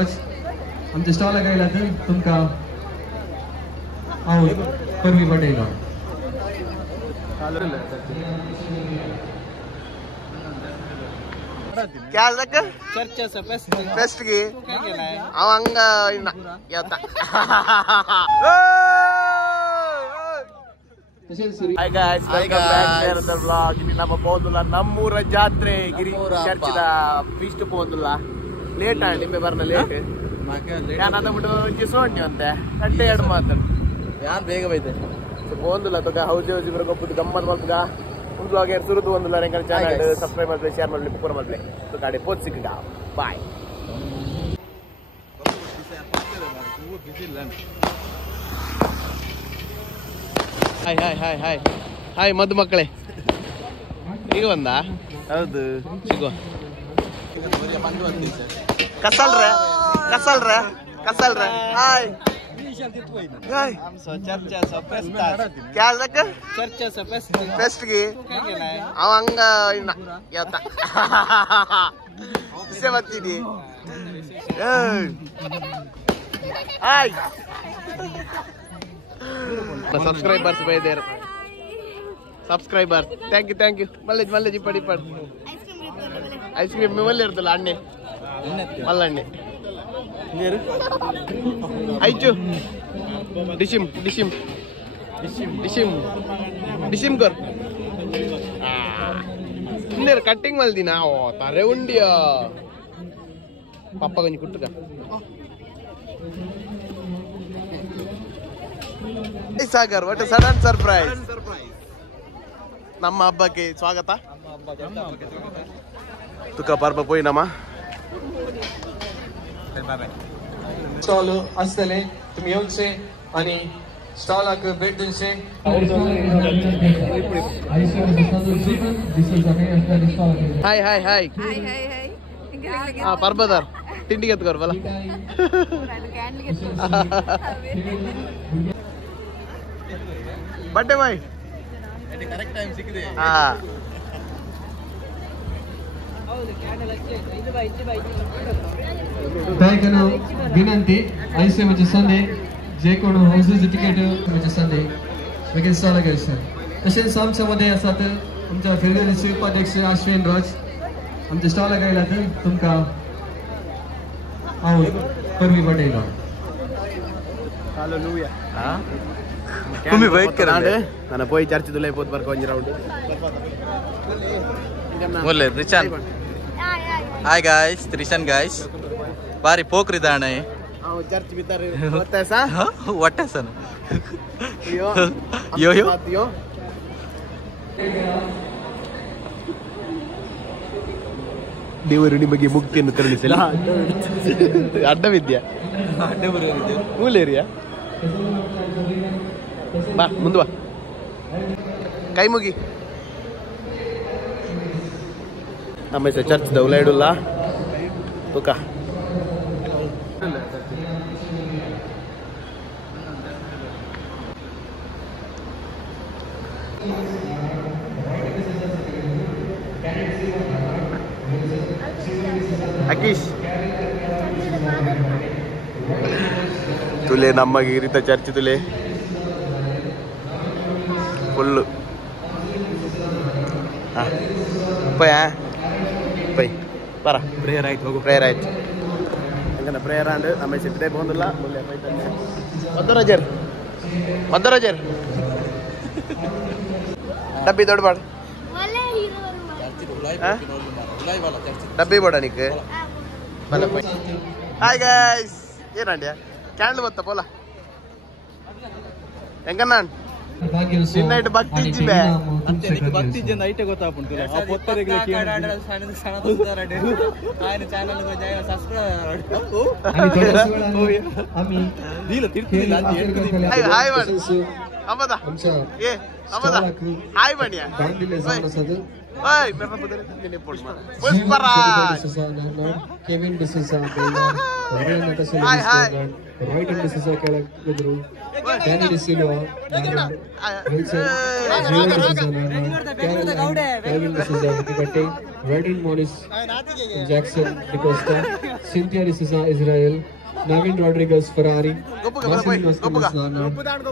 राज आमच्या स्टॉल गायला तर तुमका हांव परवी पटयलो क्या लग चर्चा बेस्ट की अವಂಗ ಯಾತ hi guys welcome back to the vlog. ಇಲ್ಲಿ ನಮ್ಮ ಪೋಂದುಲ ನಮ್ಮೂರ ಜಾತ್ರೆ ಗಿರಿ ಚರ್ಚಿದ ಫೀಸ್ಟ್ ಪೋಂದುಲ ಲೇಟ್ ಆಗಿ ನಿಮ್ಮೆ ಬರ್ನ ಲೇಟ್ ಯಾನ್ ಅದ ಬಿಟ್ಟು ಒಂಜಿ ಸೋಂಟಿ ಅಂತೆ ಗಂಟೆ ಎರಡು ಮಾತಾಡು ಯಾನ್ ಬೇಗ ಬೈತೆ ಪೋಂದುಲ ತಗ ಹೌಜಿ ಹೌಜಿ ಬರ ಗೊಬ್ಬದು ಗಮ್ಮತ್ ಮಲ್ತಗ ಒಂದು ಬ್ಲಾಗ್ ಏರ್ ಸುರುದು ಒಂದು ರೆಂಗನ ಚಾನಲ್ ಸಬ್ಸ್ಕ್ರೈಬ್ ಮಾಡ್ಲಿ ಶೇರ್ ಮಾಡ್ಲಿ ಪೂರ ಮಾಡ್ಲಿ तो गाड़ी पहुंच सिक्का बाय हाय हाय हाय हाय हाय मधु मक्कळे ಈಗ ಬಂದಾ ಹೌದು ಸಿಗೋ ಕಸಲ್ರೆ ಹಾಯ್ हाय हम सो चर्चा सो पेस्टा क्या लग चर्चा सो पेस्ट की अವಂಗ ಯಾತ ಇಸೆ ಬರ್ತಿದಿ hi subscribers bye there subscribers thank you ಮಲ್ಲೇಜ್ ಪಡಿ ಐಸ್ ಕ್ರೀಮ್ ಮಲ್ಲಿ ಇರ್ತಲ್ಲ ಅಣ್ಣೆ ಮಲ್ಲಣ್ಣೆ आयचो डिशिम कर कटिंग मल्दिना ओ तारे उंडिया पापा गंजी कुट्टुगा ए सागर व्हाट अ सडन सरप्राइज ನಮ್ಮ ಹಬ್ಬಕ್ಕೆ ಸ್ವಾಗತ ತುಕ ಪರ್ಪ ಪೋಯಿನಮ್ಮ स्टॉल असतले तुम्ही येऊनचे आणि स्टॉलाक भेट दिवचे हाय हाय हाय हा पर्बदार तिंडी घेत कर बोला बड्डे माई करेक्ट टाइम सिक्किದೆ ಹಾ त्यायकनो विनंती ऐसे म्हणजे संदे जे कोण हाऊसेस तिकीट म्हणजे संदे वेगळे स्टॉल घ्यायचे तसेच आमच्यामध्ये असतात आमच्या फेडरलचे उपाध्यक्ष अश्विन राज आमच्या स्टॉल गायला तर तुमका हांव परवी पटयलो हालेलुया हां तुम्ही वेट करा ನಾನು పోయి ಚರ್ಚ್ ದುಲೈ ಪೋತ್ ಬರ್ಕ ಒಂಜಿ ರೌಂಡ್ बोले रिचान हाय गाइस रिचान गाइस बारी पोकरिदाणे ಚರ್ಚ್ ಬಿತ್ತಾರೆ ಗೊತ್ತಾಯ್ತಾ ವಟ್ಟಸನ ಯೋ ದೇವರು ನಿಮಗೆ ಮುಕ್ತಿಯನ್ನು ಕರುಣಿಸಲಿ ಅಡ್ಡವಿದ್ಯಾ ಮೂಲೇರಿಯಾ ಬಾ ಮುಂದೆ ಬಾ ಕೈ ಮುಗಿ ನಮ್ಮ ಚರ್ಚ್ ದೌಲೈಡುಲ್ಲ ತುಕ ಅಕೀಶ್ ತುಲೆ ನಮಗೆ ಇರಿತ ಚರ್ಚ್ ತುಲೆ ಫುಲ್ಲು ಪೈ ಬರ ಪ್ರೇಯರ್ ಆಯ್ತು ಹೋಗು ಪ್ರೇಯರ್ ಆಯ್ತು ಹಂಗನ ಪ್ರೇಯರ್ ಅಂಡ್ ನಮ್ಮ ಸಿಟ್ಟೆ ಬಂದಿಲ್ಲ ಮದ್ದರಾಜರ್ ಡಬ್ಬಿ ದೊಡ್ಡ ಬಾಡ ಡಬ್ಬಿ ಬಾಡ ನಿಕ್ಕೆ ಹಾಯ್ ಗೈಸ್ ಏನಂಡ್ಯಾ ಕ್ಯಾಂಡಲ್ ಬತ್ತ ಪೋಲ ಹೆಂಗಣ್ಣ ನಿನ್ನೈಟ್ ಭಕ್ತಿ ಇಜ್ಜಿಬೆ ಭಕ್ತಿ ಇಜ್ಜಂದ ಐಟೆ ಗೊತ್ತಾಪುಂಟು ಆ ಪೊತ್ತರಿಗೆ ఆయన ಚಾನೆಲ್ ಗೆ ಜಾಯ ಸಬ್ಸ್ಕ್ರೈಬ್ आम्ही ದೀಲ ತಿರ್ತಿಲ್ಲ ಹಾಯ್ ಬಣ್ಣ ಅಮ್ಮದ ಏ ಅಮ್ಮದ ಹಾಯ್ ಬಣ್ಣ Pushparaj. Kevin D'Souza, Ryan Natasha, Royton D'Souza ಕೆಳಗಿದ್ರು. Danny De Silva, Wilson, Kevin D'Souza wicket, Rodin Morris, Jackson DeCosta, Cynthia D'Souza Israel, Navin Rodriguez Ferrari, Marcin Vasquez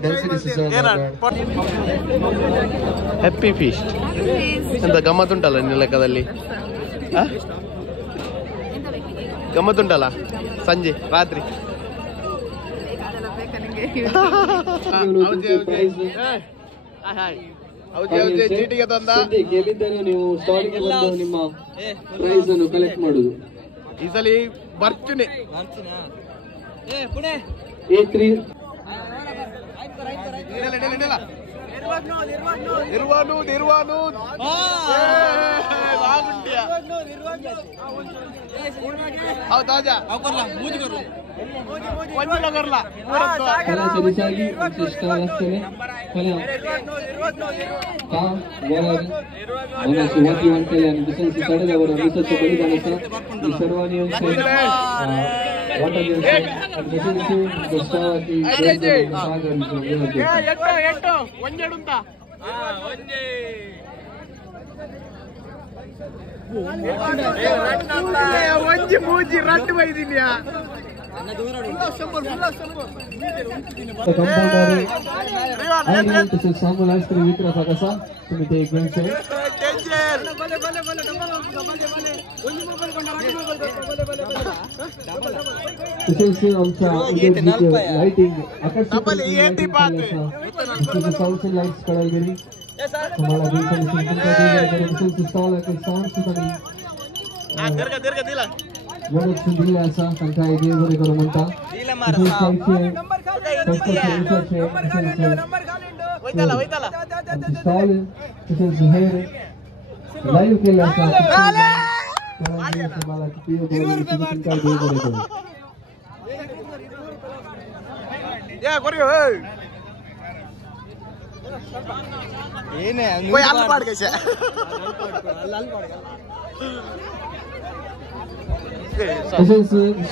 Delcy D'Souza happy feast ಎಂತ ಗಮ್ಮತ್ತುಂಟಲ್ಲ ನಿನ್ನ ಲೆಕ್ಕದಲ್ಲಿ ಗಮ್ಮತ್ತುಂಟಲ್ಲ ಸಂಜೆ ರಾತ್ರಿ ಚೀಟಿಗೆ ತಂದ ಗೆಲ್ಲಿದ್ದರೆ ನೀವು ಸ್ಟಾಲಿಗೆ ಬಂದು ನಿಮ್ಮ ಪ್ರೈಸ್ ಅನ್ನು ಕಲೆಕ್ಟ್ ಮಾಡುದು ಈ ಸಲ ಬರ್ತೀನಿ ಒಂಜಿ ಮೂಜಿ ರಟ್ಟು ಬೈದಿನ್ಯಾ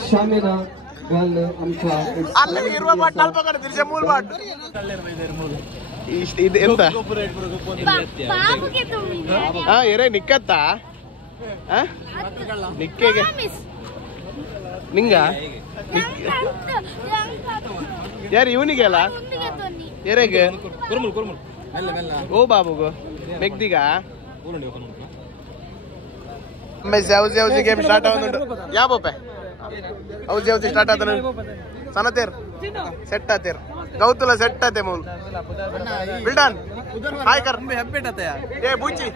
शामिना आमचा ಎರೆ ನಿಕ್ಕತ್ತ ನಿಕ್ಕೆಗೆ ನಿಂಗ ಯಾರು ಇವನಿಗೆ ಅಲ್ಲ ಎರೆಗೆ ಓ ಬಾಬುಗು ಮೆಗ್ದಿಗ ಔಜಿ ಔಜಿ ಗೇಮ್ ಸ್ಟಾರ್ಟ್ ಆಗುന്നുണ്ട് ಯಾ ಬೋಪೆ ಔಜಿ ಔಜಿ ಸ್ಟಾರ್ಟ್ ಆತನ ಸನತೇರ್ ಸೆಟ್ ಆತೇರ್ ಗೌತುಲ ಸೆಟ್ ಆತೆ ಮೂಲ್ ಬಿಲ್ಡನ್ ಹಾಯ್ ಕರ್ ಹೆಬ್ಬೆಟತೆ ಏ ಬುಚ್ಚಿ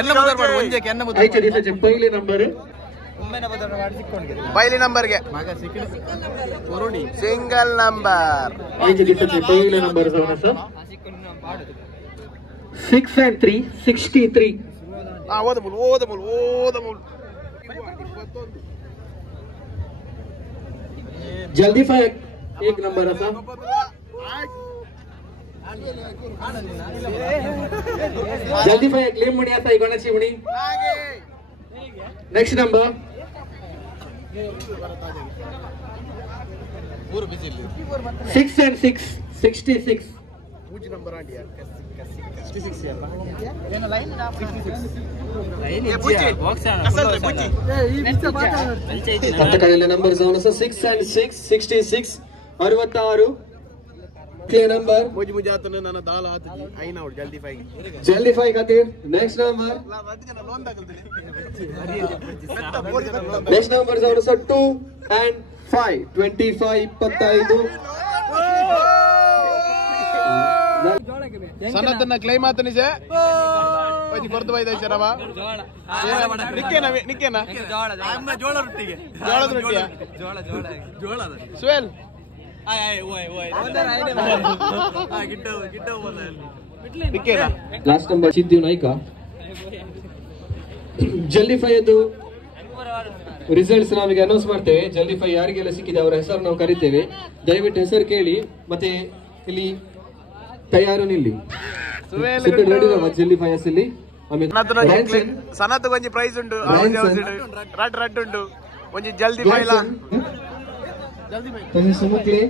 ಎನ್ನ ಬದರ್ ಮಾಡು ಒಂಜೆಗೆ ಎನ್ನ ಬದರ್ ಐಚೆ ದಿಸೆ ಪೈಲಿ ನಂಬರ್ ಒಮ್ಮೆನ ಬದರ್ ಮಾಡಿ ಸಿಕ್ಕೊಂಡ್ಗೆ ಪೈಲಿ ನಂಬರ್ ಗೆ ಮಗ ಸಿಕ್ಕಿನ ಕೊರೋಡಿ ಸಿಂಗಲ್ ನಂಬರ್ ಐಚೆ ದಿಸೆ ಪೈಲಿ ನಂಬರ್ ಸವನ ಸರ್ 6 and 3 63 ಓದ ಮೂಲ್ जल्दी फायर एक नंबर असा जल्दी फायर क्लेम मणी असा इकोणाची मणी नेक्स्ट नंबर 6 and 6 66 पूछ नंबर आंटी यार 66 यार ಏನು ಲೈನ್ 66 ಲೈನ್ ये पूछे असल रे पूछी ಅಂತ ಕಡೆಯಲ್ಲಿ number zone 6 and 6 66 66 clear number मुझे आतने ನನ್ನ ದಾಲ ಆತಜಿ ಐನಾ ಅವ್ರು ಜಲ್ದಿ ಫೈ ಖಾತೀರ್ ನೆಕ್ಸ್ಟ್ ನಂಬರ್ ಲೋನ್ ತಗಲ್ತೀನಿ ನೆಕ್ಸ್ಟ್ ನಂಬರ್ ಝೋನ್ 2 and 5 25 25 ಸನತನ ಕ್ಲೈಮ್ ಆತ ನಿಜ ಓದಿ ಕೊರ್ದು ಬೈದ ಶರವ ನಿಕ್ಕೇನಾ ಜೋಳ ರೊಟ್ಟಿಗೆ ಜೋಳದ ರೊಟ್ಟಿಯ ಜೋಳದ ಸುವೆಲ್ ನಿಕ್ಕೇನಾ ಲಾಸ್ಟ್ ನಂಬರ್ ಸಿದ್ದು ನಾಯ್ಕ ಜಲ್ದಿ ಫೈ ಅದು ರಿಸಲ್ಟ್ಸ್ ನಾವೀಗ ಅನೌನ್ಸ್ ಮಾಡ್ತೇವೆ ಜಲ್ದಿ ಫೈ ಯಾರಿಗೆಲ್ಲ ಸಿಕ್ಕಿದೆ ಅವರ ಹೆಸರು ನಾವು ಕರಿತೇವೆ ದಯವಿಟ್ಟು ಹೆಸರು ಕೇಳಿ ಮತ್ತೆ ಇಲ್ಲಿ ತಯಾರು ನಿಲ್ಲಿ ಸಿಟ್ಟು ರೆಡಿ ನಮ್ಮ ಜೆಲ್ಲಿ ಫೈಸ್ ಇಲ್ಲಿ ಸನತ್ ಒಂಜಿ ಪ್ರೈಸ್ ಉಂಟು ರಡ್ ರಡ್ ಉಂಟು ಒಂಜಿ ಜಲ್ದಿ ಫೈಲ ಸುಮುಕ್ಲಿ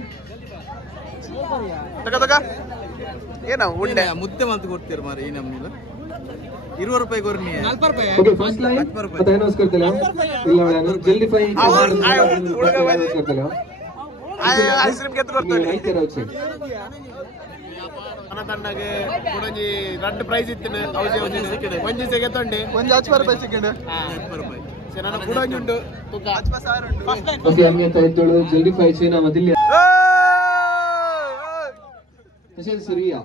ಏನ ಉಂಡೆ ಮುದ್ದೆ ಮಂತ್ ಕೊಡ್ತೀರಿ ಮಾರಿ ಈ ನಮ್ನಿಲ್ಲ 20 ರೂಪಾಯಿ ಕೊರ್ನಿ 40 ರೂಪಾಯಿ ಓಕೆ ಫಸ್ಟ್ ಲೈನ್ ಮತ್ತೆ ಏನೋ ಸ್ಕರ್ತಿಲ್ಲ ಇಲ್ಲ ನಾನು ಜಲ್ದಿ ಫೈ ಸ್ಕರ್ತಿಲ್ಲ ಐಸ್ ಕ್ರೀಮ್ ಗೆದ್ದು ಕೊಡ್ತೀನಿ ಐತೆ ರೌಚೆ ನನ್ನ ತಂಡಗೆ ಒಂಜಿ ರಡ್ ಪ್ರೈಸ್ ಇತ್ತಿನ ಒಂಜಿ ಸಿಗತ್ತೊಂಡಿ ಒಂದು 10 ರೂಪಾಯಿ ಸಿಕ್ಕಂಡೆ 10 ರೂಪಾಯಿ ನನ್ನ ಕೂಡ ಉಂಟು ತೂಕ 10,000 ಉಂಟು ಓಕೆ ಹಂಗೆ ತೈತೋಳು ಜಲ್ದಿ ಫೈ ಚೇನಾ ಮದಿಲ್ಲ ತಶೆ ಸರಿಯಾ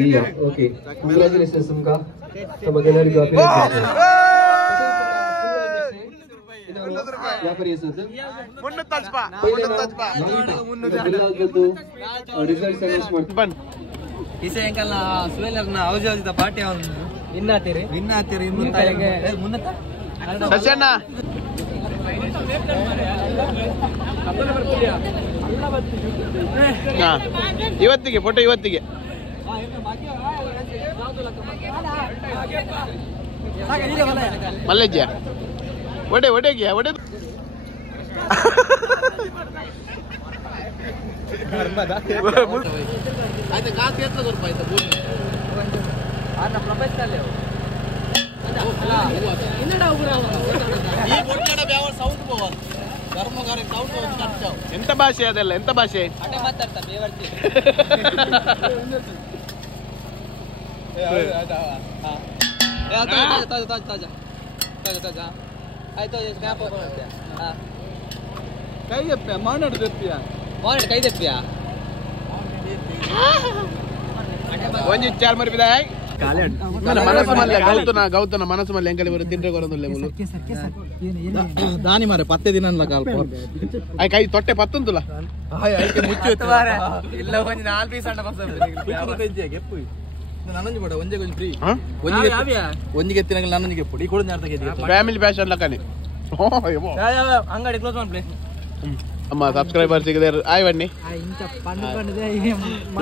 रिया ओके कांग्रेचुलेशन्स तुमका तमಗೆಲ್ಲರಿಗೂ व्यापारी असत ರಿಸಲ್ಟ್ಸ್ ಅನೌನ್ಸ್ ಮಾಡ್ತೀನಿ ಈ ಸಾಯಂಕಾಲ ಸುವೇಲರ್ನ ಔಷಧದ ಪಾರ್ಟಿ ಅವನು ವಿನ್ ಆತೀರಿ ಮುನ್ನತ ಸತ್ಯಣ್ಣ ಇವತ್ತಿಗೆ ಫೋಟೋ ಇವತ್ತಿಗೆ ಮಲ್ಲೆಜ್ಜ ಒಡೆಗ್ಯಾ ಒಡೆ ಆಯ್ತು ಕಾಸು ಎತ್ತ ರೂಪಾಯಿ ಎಂತ ಭಾಷೆ ಅದೆಲ್ಲ ಎಂತ ಭಾಷೆ ಕೈ ಎಪ್ಪ ಮಾನಾಡು ತೆಪ್ಪಿಯಾ ಕೈ ತೆಪ್ಪಿಯಾ ಒಂಜಿ ಚಾರ್ ಮರಿ ಬಿದಾಯ್ ಮನಸ್ಸು ಮಲ್ಲೆ ಗೌತನ ಮನಸ್ಸು ಮಲ್ಲೆ ಎಂಕಡೆ ಬರೋ ತಿಂಡ್ರೆ ಕೊರೊಂದುಲ್ಲೆ ಮುಲು ದಾನಿ ಮಾರೆ 10 ದಿನ ಅಲ್ಲ ಕಾಲ್ ಆಯ್ ಕೈ ತೊಟ್ಟೆ ಪತ್ತುಂತುಲ ಆಯ್ಕೆ ಮುಚ್ಚು ಇಲ್ಲ ಒಂಜಿ 4 ಪೀಸ್ ಅಂಡ ಬಸ್ ಗೆಪ್ಪು ನನ್ನಂಜಿ ಕೊಡ ಒಂಜೆ ಕೊಂಚ ಫ್ರೀ ಒಂಜಿಗೆ ಎತ್ತಿನಾಗ ನನ್ನಂಜಿ ಗೆಪ್ಪು ಈ ಕೊಡು ನ್ಯಾರ್ತ ಫ್ಯಾಮಿಲಿ ಫ್ಯಾಷನ್ ಲಕ್ಕನೆ ಅಂಗಡಿ ಕ್ಲೋಸ್ ಮಾಡ್ಲಿ ಅಮ್ಮ ಸಬ್ಸ್ಕ್ರೈಬರ್ ಸಿಗದೆ ಆಯ್ ಬನ್ನಿ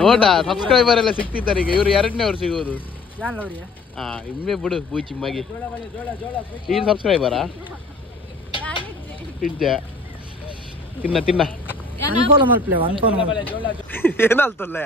ನೋಟ ಸಬ್ಸ್ಕ್ರೈಬರ್ ಎಲ್ಲ ಸಿಕ್ತಿದ್ದಾರೆ ಈಗ ಇವ್ರು 2ನೇವ್ರು ಸಿಗೋದು ಇಮ್ಮೆ ಬಿಡು ಬೂಚಿ ಮಗಿ ಈ ಸಬ್ಸ್ಕ್ರೈಬರಾ ತಿನ್ನ ಏನಲ್ತಲ್ಲ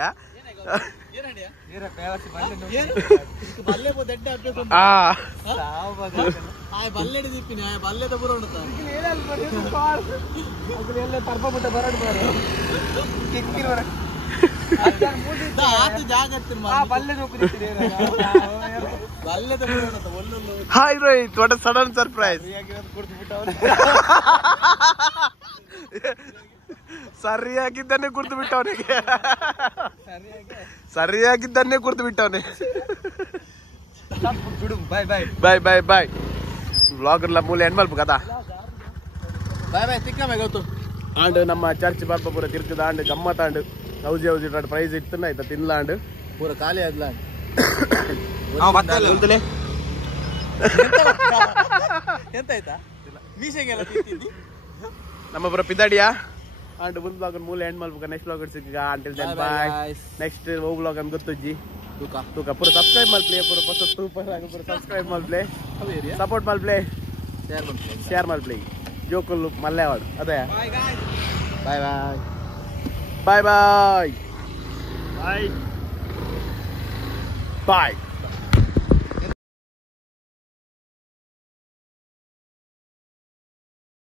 hi Rohit what a sudden surprise ಸರಿಯಾಗಿದ್ದನ್ನೇ ಕುರ್ತು ಬಿಟ್ಟವನಿಗೆ ಬಾಯ್ ಬಾಯ್ ಬಾಯ್ ವ್ಲಾಗರ್ಲ ಮೂಲೆ ಎಂಡ್ ಮಲ್ಪ ಕದಾ ಬಾಯ್ ಸಿಕ್ಕಮೆ ಗೊತ್ತು ಆಂಡ್ ನಮ್ಮ ಚರ್ಚ್ ಬರ್ಪ ಪೂರ ತಿರ್ಕದ ಆಂಡ್ ಗಮ್ಮತ್ ಆಂಡ್ ಹೌಜಿ ಪ್ರೈಸ್ ಇತ್ತು ಆಯ್ತಾ ತಿನ್ಲಾಂಡ್ ಪೂರ ಖಾಲಿ ಆದ್ಲ ಎಂತ ಆಯ್ತಾ ಮೀಸೆಗೆಲ್ಲ ನಮ್ಮ ಪೂರ ಪಿದಾಡಿಯಾ ಆಂಡ್ ಮುಂದ್ ಬ್ಲಾಗ್ ಮೂಲೆ ಎಂಡ್ ಮಲ್ಪ ನೆಕ್ಸ್ಟ್ ಬ್ಲಾಗ್ ಸಿಕ್ಕ ಅಂಟಿಲ್ ದೆನ್ ಬಾಯ್ ನೆಕ್ಸ್ಟ್ ಓ ಬ್ಲಾಗ್ ಅನ್ ಗೊತ್ತುಜ್ಜಿ ತೂಕ ಪೂರ ಸಬ್ಸ್ಕ್ರೈಬ್ ಮಾಡ್ಲಿ ಪೂರ ಹೊಸ ಸೂಪರ್ ಆಗಿ ಪೂರ ಸಬ್ಸ್ಕ್ರೈಬ್ ಮಾಡ್ಲಿ ಸಪೋರ್ಟ್ ಮಾಡ್ಲಿ ಶೇರ್ ಮಾಡ್ಲಿ ಜೋಕುಲ್ ಮಲ್ಲೆವಾಡ್ ಅದೇ ಬಾಯ್ ಬಾಯ್ ಬಾಯ್ ಬಾಯ್ ಬಾಯ್ ಬಾಯ್